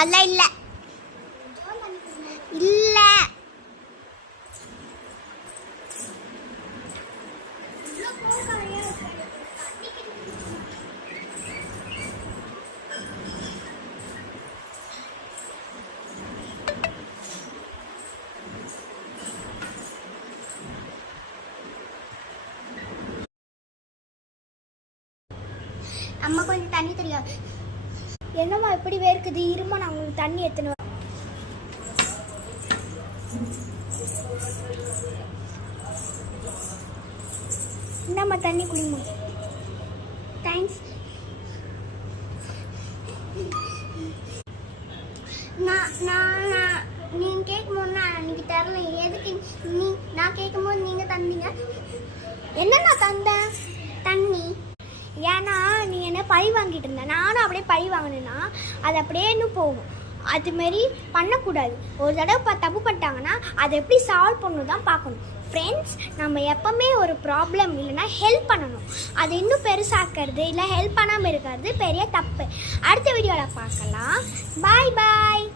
அதெல்லாம் இல்லை இல்லை. அம்மா கொஞ்சம் தண்ணி தெரியாது. என்னம்மா எப்படி வேர்க்குது? இருமா நான் உங்களுக்கு தண்ணி எத்தனை. என்னம்மா தண்ணி குடிமா. தேங்க்ஸ். நீங்கள் கேட்கும்போது நான் அன்றைக்கி தரல. எதுக்கு நான் கேட்கும்போது நீங்கள் தந்தீங்க? என்ன நான் தந்தேன்? தண்ணி. ஏன்னா நீ என்ன பழி வாங்கிட்டு இருந்த, நானும் அப்படியே பழி வாங்கினேன்னா அது அப்படியே இன்னும் போகும். அதுமாரி பண்ணக்கூடாது. ஒரு தடவை தப்பு பண்ணிட்டாங்கன்னா அதை எப்படி சால்வ் பண்ணணும் தான் பார்க்கணும். ஃப்ரெண்ட்ஸ், நம்ம எப்போவுமே ஒரு ப்ராப்ளம் இல்லைன்னா ஹெல்ப் பண்ணணும். அது இன்னும் பெருசாக்கிறது இல்லை ஹெல்ப் பண்ணாமல் இருக்கிறது பெரிய தப்பு. அடுத்த வீடியோவில் பார்க்கலாம். பாய் பாய்.